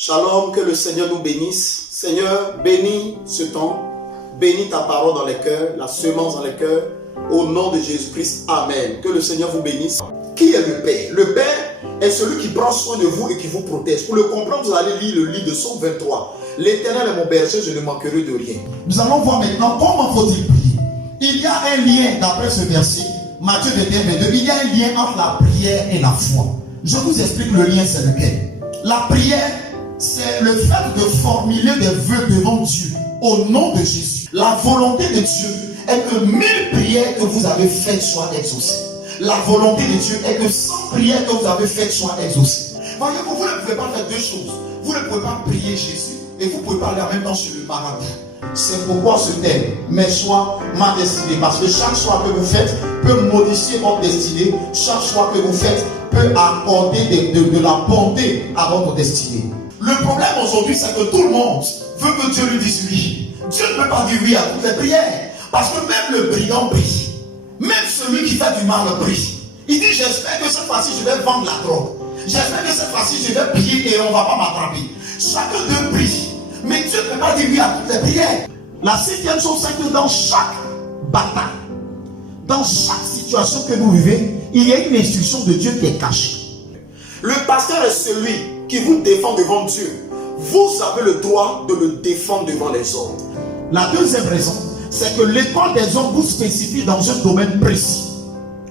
Shalom, que le Seigneur nous bénisse. Seigneur, bénis ce temps, bénis ta parole dans les cœurs, la semence dans les cœurs, au nom de Jésus-Christ. Amen. Que le Seigneur vous bénisse. Qui est le Père? Le Père est celui qui prend soin de vous et qui vous protège. Pour le comprendre, vous allez lire le livre de Psaume 23. L'Éternel est mon berger, je ne manquerai de rien. Nous allons voir maintenant comment faut-il prier. Il y a un lien, d'après ce verset, Matthieu 21, 22, il y a un lien entre la prière et la foi. Je vous explique le lien, c'est lequel. La prière, c'est le fait de formuler des vœux devant Dieu au nom de Jésus. La volonté de Dieu est que 1000 prières que vous avez faites soient exaucées. La volonté de Dieu est que 100 prières que vous avez faites soient exaucées. Voyez-vous, vous ne pouvez pas faire deux choses. Vous ne pouvez pas prier Jésus et vous ne pouvez pas aller en même temps sur le marathon. C'est pourquoi ce thème, mes choix, ma destinée. Parce que chaque choix que vous faites peut modifier votre destinée. Chaque choix que vous faites peut accorder de la bonté à votre destinée. Le problème aujourd'hui, c'est que tout le monde veut que Dieu lui dise oui. Dieu ne peut pas dire oui à toutes les prières. Parce que même le brigand prie. Même celui qui fait du mal prie. Il dit, j'espère que cette fois-ci, je vais vendre la drogue. J'espère que cette fois-ci, je vais prier et on ne va pas m'attraper. Chacun d'eux prie. Mais Dieu ne peut pas dire oui à toutes les prières. La septième chose, c'est que dans chaque bataille, dans chaque situation que vous vivez, il y a une instruction de Dieu qui est cachée. Le pasteur est celui qui vous défend devant Dieu. Vous avez le droit de le défendre devant les autres. La deuxième raison, c'est que l'école des hommes vous spécifie dans un domaine précis.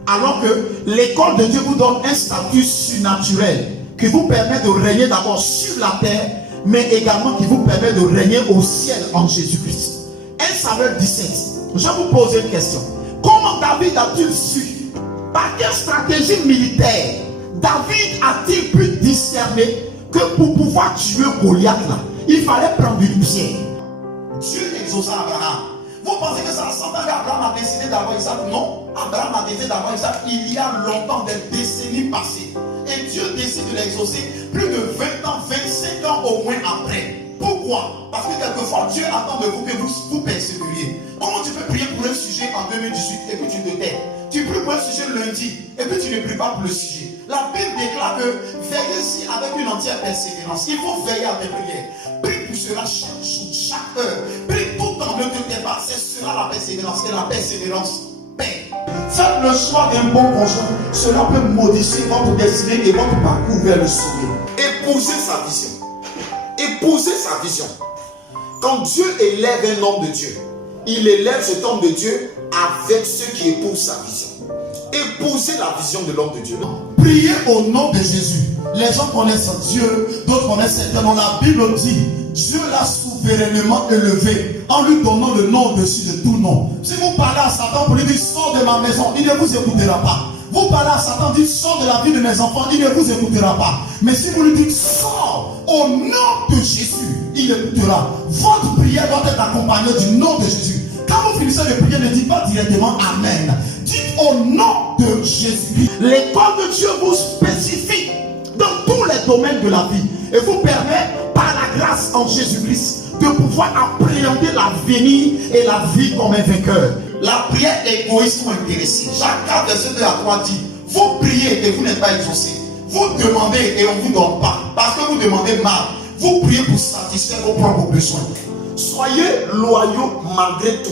Alors que l'école de Dieu vous donne un statut surnaturel qui vous permet de régner d'abord sur la terre, mais également qui vous permet de régner au ciel en Jésus-Christ. 1 Samuel 17, je vais vous poser une question. Comment David a-t-il su? Par quelle stratégie militaire David a-t-il pu discerner que pour pouvoir tuer Goliath là, il fallait prendre une pierre? Dieu exauça Abraham. Vous pensez que ça ressemble à qu'Abraham a décidé d'avoir Isaac? Non. Abraham a décidé d'avoir Isaac il y a longtemps, des décennies passées. Et Dieu décide de l'exaucer plus de 20 ans, 25 ans au moins après. Pourquoi? Parce que quelquefois Dieu attend de vous que vous persévériez. Comment tu peux prier pour un sujet en 2018 et puis tu te tais? Tu pries pour un sujet lundi et puis tu ne pries pas pour le sujet. La Bible déclare que veillez-y avec une entière persévérance. Il faut veiller à tes prières. Prie pour cela chaque jour, chaque heure. Prie tout le temps, ne te tais pas. C'est cela la persévérance. Et la persévérance paie. Faites le choix d'un bon conjoint. Cela peut modifier votre destinée et votre parcours vers le sommet. Épousez sa vision. Épousez sa vision. Quand Dieu élève un homme de Dieu, il élève cet homme de Dieu avec ceux qui épousent sa vision. Épousez la vision de l'homme de Dieu. Priez au nom de Jésus. Les gens connaissent Dieu, d'autres connaissent certainement. La Bible dit, Dieu l'a souverainement élevé en lui donnant le nom au-dessus de tout nom. Si vous parlez à Satan pour lui dire, sors de ma maison, il ne vous écoutera pas. Vous parlez à Satan, dites, sors de la vie de mes enfants, il ne vous écoutera pas. Mais si vous lui dites, sors au nom de Jésus, il écoutera. Votre prière doit être accompagnée du nom de Jésus. Quand vous finissez de prier, ne dites pas directement Amen. Dites au nom de Jésus. L'école de Dieu vous spécifie dans tous les domaines de la vie et vous permet, par la grâce en Jésus-Christ, de pouvoir appréhender l'avenir et la vie comme un vainqueur. La prière égoïste ou intéressée. Jacques 4, verset 2 à 3 dit, vous priez et vous n'êtes pas exaucés. Vous demandez et on ne vous donne pas. Parce que vous demandez mal. Vous priez pour satisfaire vos propres besoins. Soyez loyaux malgré tout.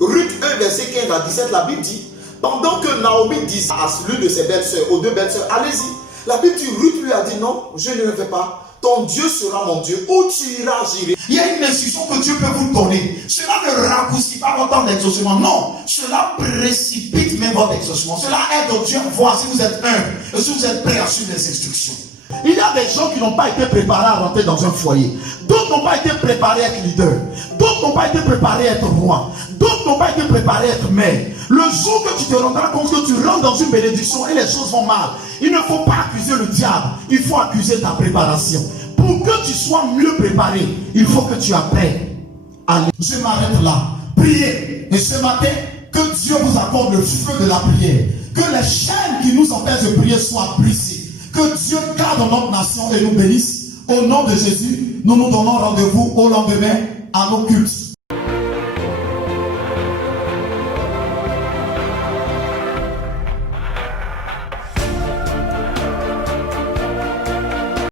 Ruth 1, verset 15 à 17, la Bible dit, pendant que Naomi dit à l'une de ses belles-sœurs, aux deux belles-sœurs, allez-y. La Bible dit, Ruth lui a dit, non, je ne le fais pas. Ton Dieu sera mon Dieu. Où tu iras, j'irai. Il y a une instruction que Dieu peut vous donner. Cela ne raccourcit pas votre temps d'exaucement. Non. Cela précipite même votre exaucement. Cela aide Dieu à voir si vous êtes humble et si vous êtes prêt à suivre les instructions. Il y a des gens qui n'ont pas été préparés à rentrer dans un foyer. D'autres n'ont pas été préparés à être leader. D'autres n'ont pas été préparés à être roi. D'autres n'ont pas été préparés à être mère. Le jour que tu te rendras compte que tu rentres dans une bénédiction et les choses vont mal, il ne faut pas accuser le diable. Il faut accuser ta préparation. Pour que tu sois mieux préparé, il faut que tu apprennes. Allez, je m'arrête là. Priez. Et ce matin, que Dieu vous accorde le feu de la prière. Que les chaînes qui nous empêchent de prier soient brisées. Que Dieu garde notre nation et nous bénisse. Au nom de Jésus, nous nous donnons rendez-vous au lendemain à nos cultes.